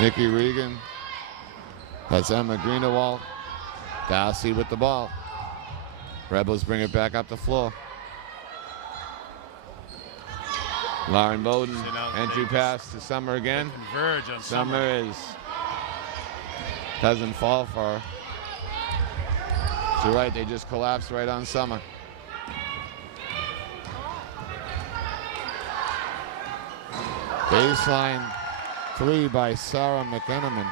Nikki Regan. That's Emma Greenewalt. Darcy with the ball. Rebels bring it back up the floor. Lauren Bowden, entry pass to Summer again. Converge on Summer doesn't fall for her. You're right, they just collapsed right on Summer. Baseline 3 by Sarah McEneman,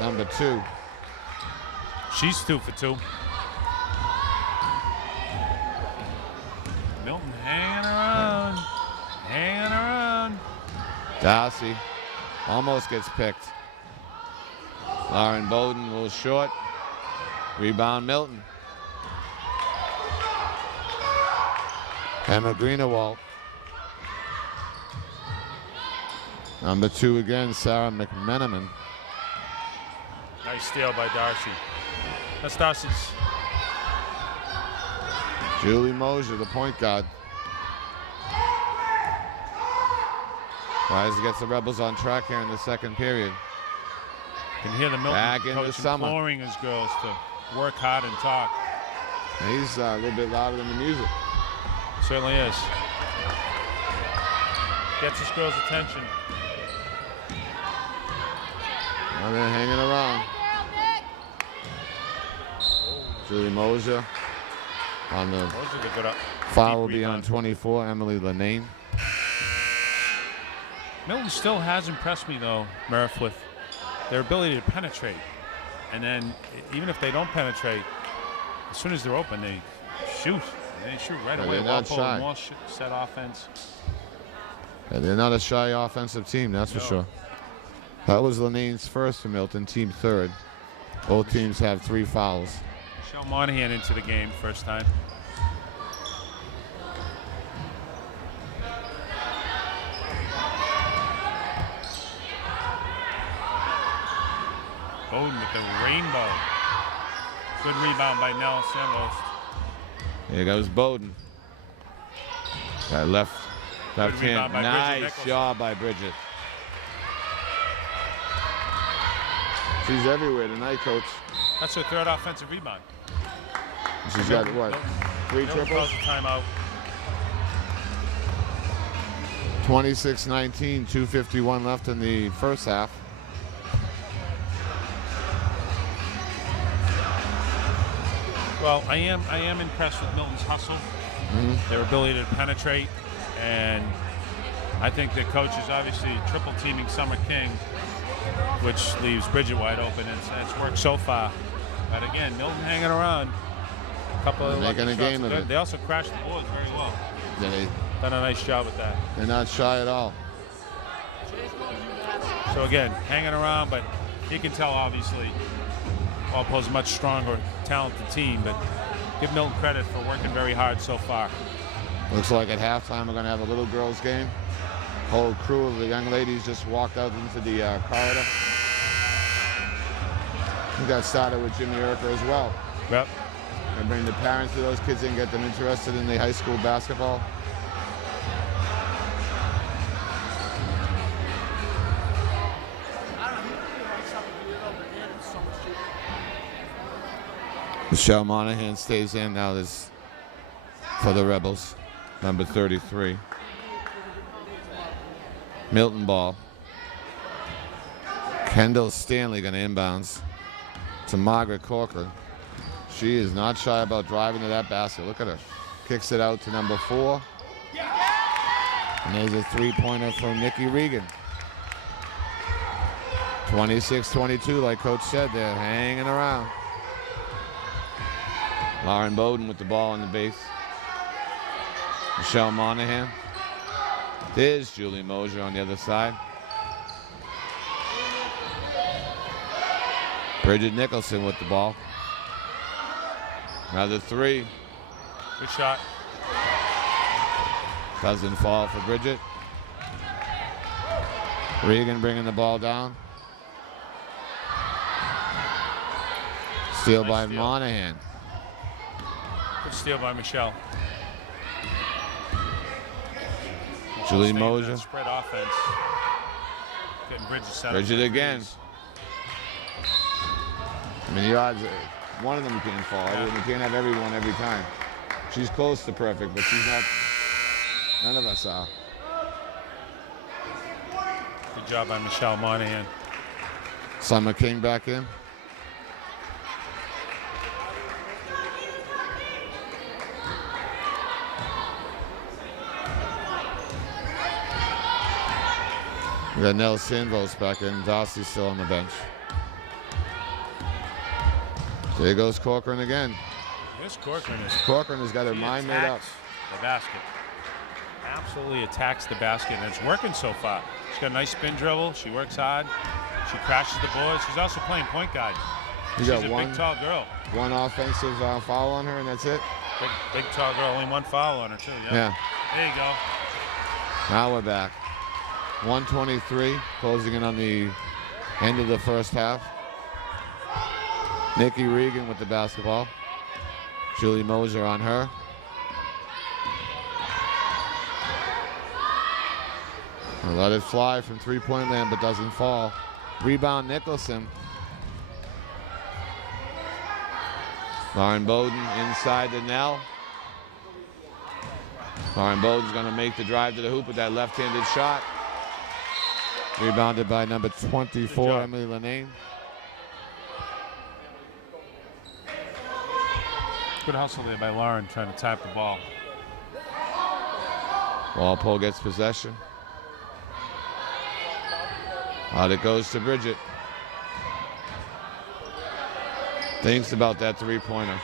number 2. She's 2 for 2. Milton hanging around. Hanging around. Darcy almost gets picked. Lauren Bowden a little short. Rebound Milton. Emma Greenewalt. Number 2 again, Sarah McMenamin. Nice steal by Darcy. That's Darcy's. Julie Mosier, the point guard. Tries to get the Rebels on track here in the second period. You can hear the Milton coach imploring his girls to work hard and talk. He's a little bit louder than the music. Certainly is. Gets his girls' attention. Now they're hanging around. Julie Mosier on the foul will be on 24, Emily Lenane. Milton still has impressed me, though, Murph, with their ability to penetrate. And then, even if they don't penetrate, as soon as they're open, they shoot. They shoot right away. They're not shy. More set offense. Yeah, they're not a shy offensive team, that's for sure. That was Lenane's first for Milton, team third. Both teams have 3 fouls. Michelle Monahan into the game first time. Bowden with the rainbow. Good rebound by Nell Santos. Here goes Bowden. That left hand. Nice job by Bridget. She's everywhere tonight, Coach. That's her 3rd offensive rebound. She's got what? 3 triples? Timeout. 26-19, 2:51 left in the first half. Well, I am impressed with Milton's hustle, their ability to penetrate, and I think the coach is obviously triple teaming Summer King, which leaves Bridget wide open, and it's worked so far. But again, Milton hanging around. A couple of making a game of it. They also crashed the boards very well. Done a nice job with that. They're not shy at all. So again, hanging around, but you can tell obviously Walpole's a much stronger, talented team, but give Milton credit for working very hard so far. Looks like at halftime we're going to have a little girls game. Whole crew of the young ladies just walked out into the corridor. We got started with Jimmy Urker as well. Yep. And bring the parents of those kids in, get them interested in the high school basketball. Michelle Monahan stays in now this for the Rebels, number 33. Milton ball. Kendall Stanley going to inbounds to Margaret Corker. She is not shy about driving to that basket. Look at her. Kicks it out to number 4. And there's a 3-pointer from Nikki Regan. 26-22, like Coach said, they're hanging around. Lauren Bowden with the ball on the base. Michelle Monahan. There's Julie Mosier on the other side. Bridget Nicholson with the ball. Another 3. Good shot. Doesn't fall for Bridget. Regan bringing the ball down. Steal by Monahan. Good steal by Michelle. Julie Mosier. Spread offense. getting Bridget set up. Bridget again. I mean, the odds, one of them can't fall. I mean, you can't have everyone every time. She's close to perfect, but she's not. None of us are. Good job by Michelle Monahan. Summer King back in. We got Nell Sandvos back in. Darcy's still on the bench. There goes Corcoran again. This Corcoran has got her mind made up. The basket. Absolutely attacks the basket, and it's working so far. She's got a nice spin dribble. She works hard. She crashes the boards. She's also playing point guard. She's a big, tall girl. One offensive foul on her, and that's it. Big, tall girl. Only one foul on her, too. Yeah. There you go. Now we're back. 1:23, closing in on the end of the first half. Nikki Regan with the basketball. Julie Moser on her. Let it fly from three-point land, but doesn't fall. Rebound Nicholson. Lauren Bowden inside to Nell. Lauren Bowden's going to make the drive to the hoop with that left-handed shot. Rebounded by number 24, Emily Linane. Good hustle there by Lauren trying to tap the ball. Walpole gets possession. Out it goes to Bridget. Thinks about that three-pointer.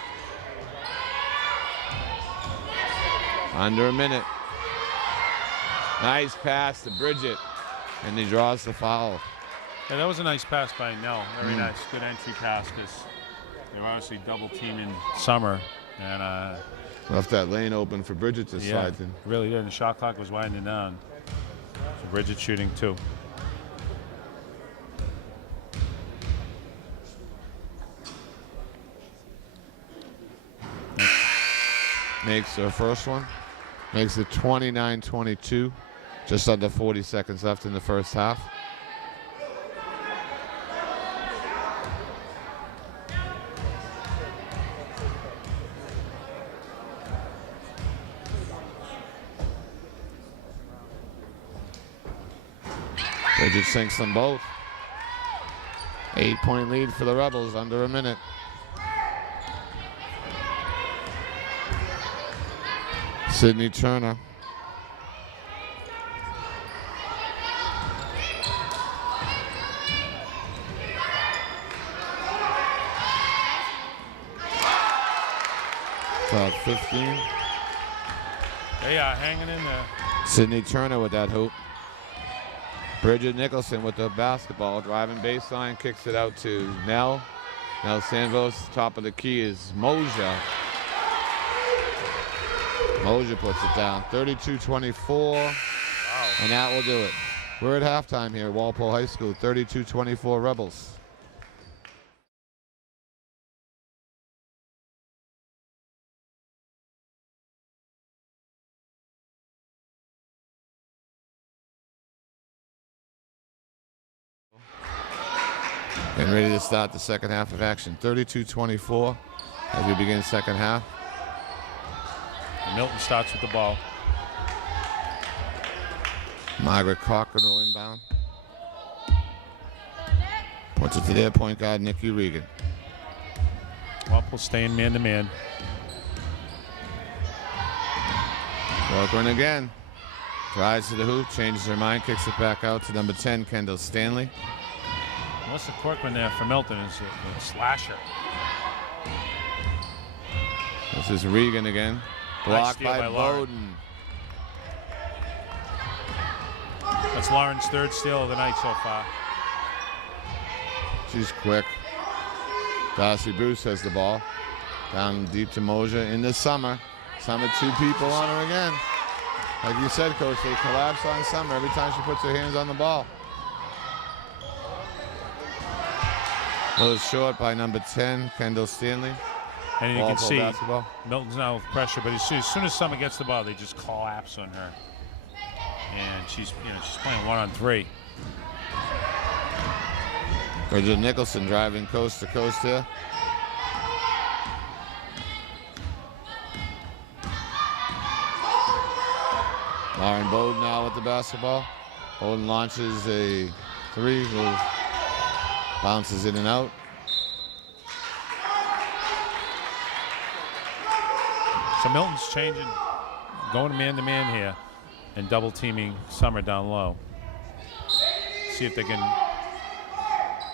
Under a minute. Nice pass to Bridget. And he draws the foul. Yeah, that was a nice pass by Nell. Very nice. Good entry pass because they were obviously double teaming Summer. And left that lane open for Bridget to slide in. Really did. And the shot clock was winding down. So Bridget shooting too. Makes her first one. Makes it 29-22. Just under 40 seconds left in the first half. Bridget sinks them both. 8-point lead for the Rebels, under a minute. Sydney Turner. About 15. They are hanging in there. Sydney Turner with that hoop. Bridget Nicholson with the basketball, driving baseline, kicks it out to Nell. Nell Sandvos, top of the key is Moja. Moja puts it down, 32-24, and that will do it. We're at halftime here at Walpole High School, 32-24 Rebels. And ready to start the second half of action. 32-24 as we begin second half. And Milton starts with the ball. Margaret Cochran will inbound. Puts it to their point guard, Nikki Regan. Walpole staying man-to-man. Cochran again. Drives to the hoop, changes her mind, kicks it back out to number 10, Kendall Stanley. Melissa Corcoran there for Milton is a slasher. This is Regan again. Blocked by Bowden. That's Lauren's third steal of the night so far. She's quick. Darcy Bruce has the ball. Down deep to Moja in the Summer. Summer, two people on her again. Like you said, Coach, they collapse on Summer every time she puts her hands on the ball. A little short by number 10, Kendall Stanley. And you can see basketball. Milton's now with pressure, but as soon as Summer gets the ball, they just collapse on her. And she's playing 1-on-3. Bridget Nicholson driving coast to coast here. Lauren Bowden now with the basketball. Bowden launches a three, bounces in and out. So Milton's changing, going man-to-man here and double teaming Summer down low. See if they can.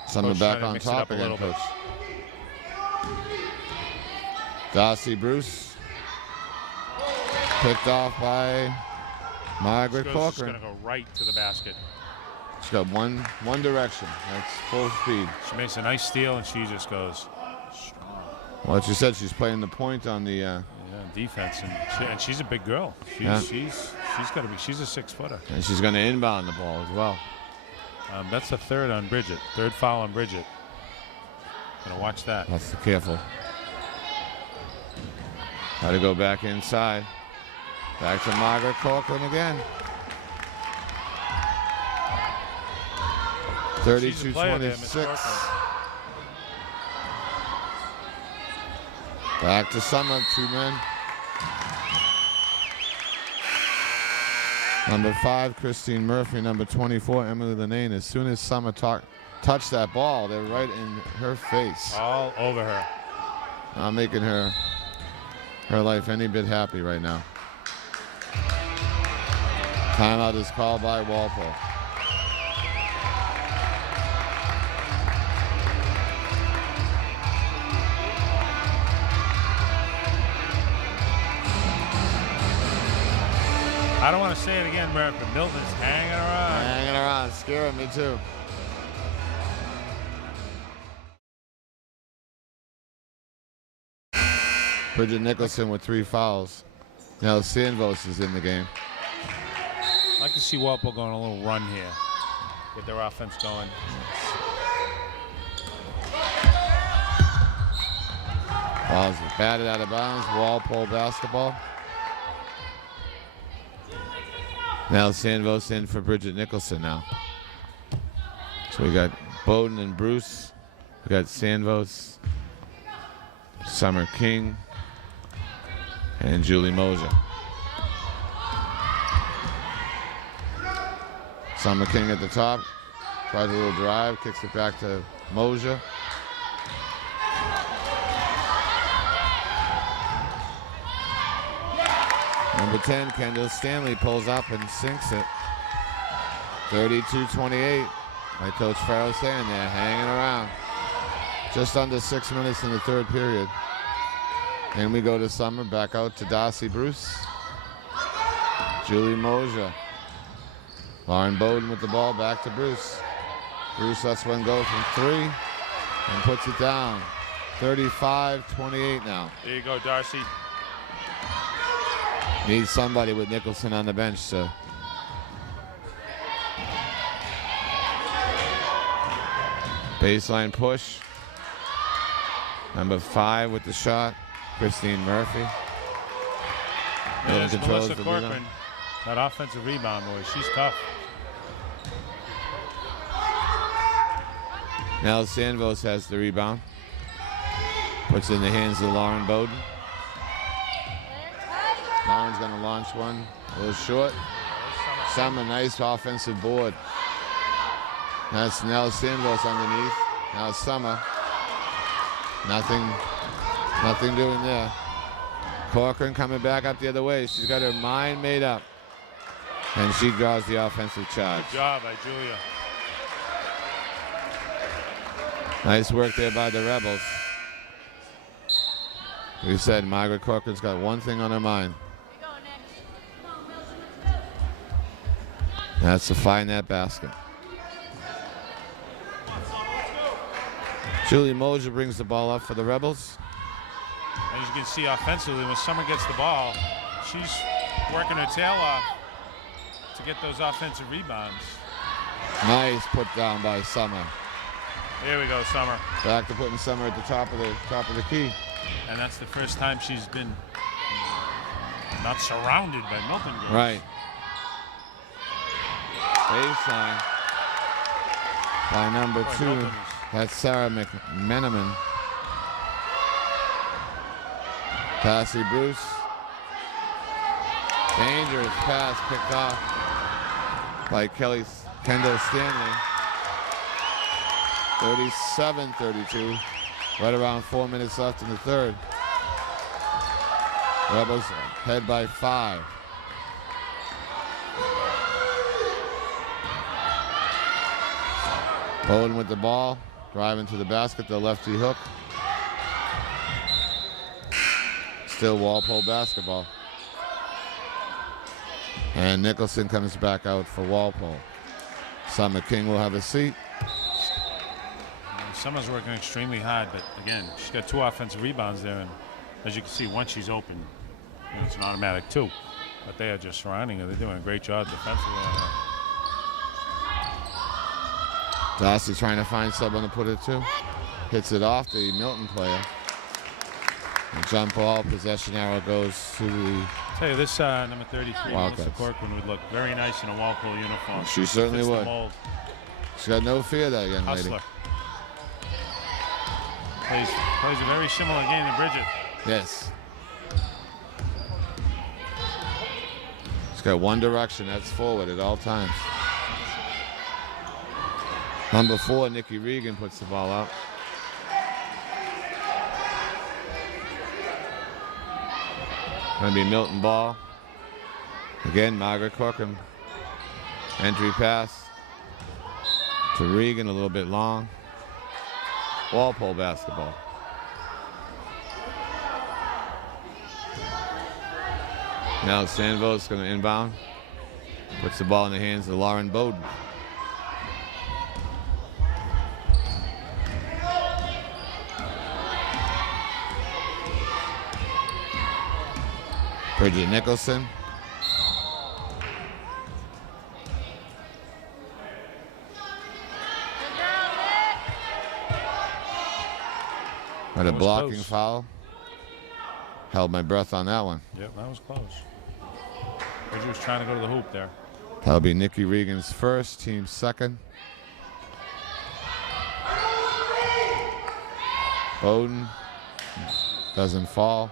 Summer back on top again, Coach. Darcy Bruce. Picked off by Margaret Corcoran. She's going to go right to the basket. She's got one direction. That's full speed. She makes a nice steal, and she just goes. Well, as you said, she's playing the point on the defense, and she's a big girl. She's got to be. She's a 6-footer. And she's going to inbound the ball as well. That's the third on Bridget. Third foul on Bridget. Gonna watch that. That's the careful. Got to go back inside. Back to Margaret Corcoran again. 32-26. Back to Summer, 2 men. Number 5, Christine Murphy. Number 24, Emily Linane. As soon as Summer touched that ball, they're right in her face. All over her. Not making her life any bit happy right now. Timeout is called by Walpole. I don't want to say it again, Murph, but Milton's hanging around. Hanging around, scaring me too. Bridget Nicholson with 3 fouls. Now Sandvos is in the game. I'd like to see Walpole going on a little run here. Get their offense going. Ball's batted out of bounds. Walpole basketball. Now Sandvos in for Bridget Nicholson now. So we got Bowden and Bruce. We got Sandvos, Summer King, and Julie Mosier. Summer King at the top. Tries a little drive, kicks it back to Mosier. Number 10, Kendall Stanley pulls up and sinks it. 32-28. Like Coach Farrell saying, they're hanging around. Just under 6 minutes in the third period. And we go to Summer, back out to Darcy Bruce. Julie Mosier. Lauren Bowden with the ball, back to Bruce. Bruce lets one go from 3 and puts it down. 35-28 now. There you go, Darcy. Needs somebody with Nicholson on the bench, so. Baseline push. Number 5 with the shot, Christine Murphy. There's Melissa Corcoran. That offensive rebound, boy, she's tough. Now Sandvos has the rebound. Puts it in the hands of Lauren Bowden. Lauren's going to launch one. A little short. Summer, nice offensive board. That's now Sandvos underneath. Now Summer. Nothing doing there. Corcoran coming back up the other way. She's got her mind made up. And she draws the offensive charge. Good job by Julia. Nice work there by the Rebels. We said Margaret Corcoran's got one thing on her mind. That's to find that basket. Julie Mosier brings the ball up for the Rebels. As you can see offensively, when Summer gets the ball, she's working her tail off to get those offensive rebounds. Nice put down by Summer. Here we go, Summer. Back to putting Summer at the top of the key. And that's the first time she's been not surrounded by Milton girls. Right. Baseline by number 2, That's Sarah McMenamin. Passy Bruce. Dangerous pass picked off by Kendall Stanley. 37-32. Right around 4 minutes left in the third. Rebels head by 5. Bowden with the ball, driving to the basket, the lefty hook. Still Walpole basketball. And Nicholson comes back out for Walpole. Summer King will have a seat. Summer's working extremely hard, but again, she's got 2 offensive rebounds there, and as you can see, once she's open, it's an automatic 2. But they are just surrounding her. They're doing a great job defensively on her. Darcy trying to find someone to put it to. Hits it off the Milton player. And jump ball, possession arrow goes to the... I'll tell you, this number 33, Melissa Corcoran, would look very nice in a Walpole uniform. She certainly would. She's got no fear, that young lady. Hustler. Plays a very similar game to Bridget. Yes. She's got one direction, that's forward at all times. Number 4, Nikki Regan puts the ball out. Going to be Milton ball. Again, Margaret Corcoran. Entry pass to Regan, a little bit long. Walpole basketball. Now Sandvo's going to inbound. Puts the ball in the hands of Lauren Bowden. Bridget Nicholson. Had a blocking close. foul. Held my breath on that one. Yep, that was close. Bridget was trying to go to the hoop there. That'll be Nikki Regan's first, team second. Bowden doesn't fall.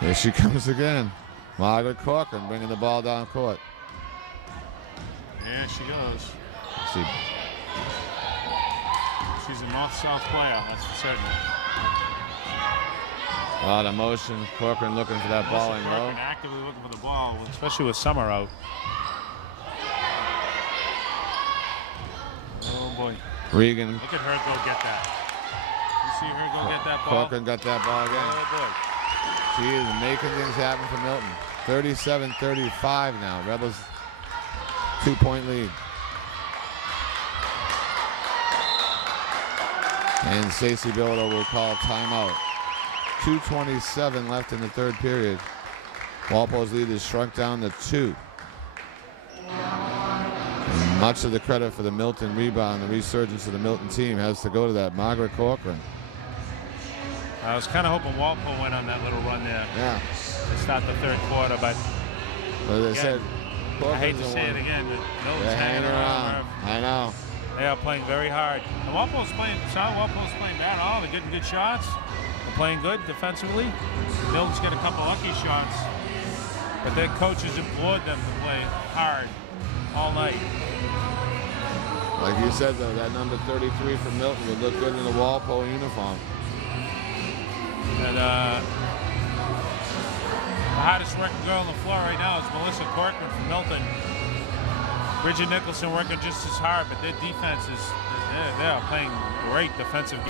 Here she comes again. Margaret Corcoran bringing the ball down court. Yeah, she goes. See. She's a north-south player, that's for certain. A lot of motion. Corcoran looking for that ball in low. Corcoran actively looking for the ball, especially with Summer out. Oh boy. Regan. Look at her go get that. You see her go get that ball? Corcoran got that ball again. Oh boy. She is making things happen for Milton. 37-35 now. Rebels 2-point lead. And Stacey Bilodeau will call timeout. 2:27 left in the third period. Walpole's lead is shrunk down to 2. And much of the credit for the Milton rebound, the resurgence of the Milton team, has to go to that Margaret Corcoran. I was kind of hoping Walpole went on that little run there. Yeah. To start the third quarter, but As I said, I hate to say it again, but Milton's hanging around. I know. They are playing very hard. And Walpole's playing bad at all. They're getting good shots. They're playing good defensively. Milton's got a couple lucky shots. But their coaches implored them to play hard all night. Like you said, though, that number 33 for Milton would look good in a Walpole uniform. And the hottest working girl on the floor right now is Melissa Corcoran from Milton. Bridget Nicholson working just as hard, but their defense is, they're playing great defensive.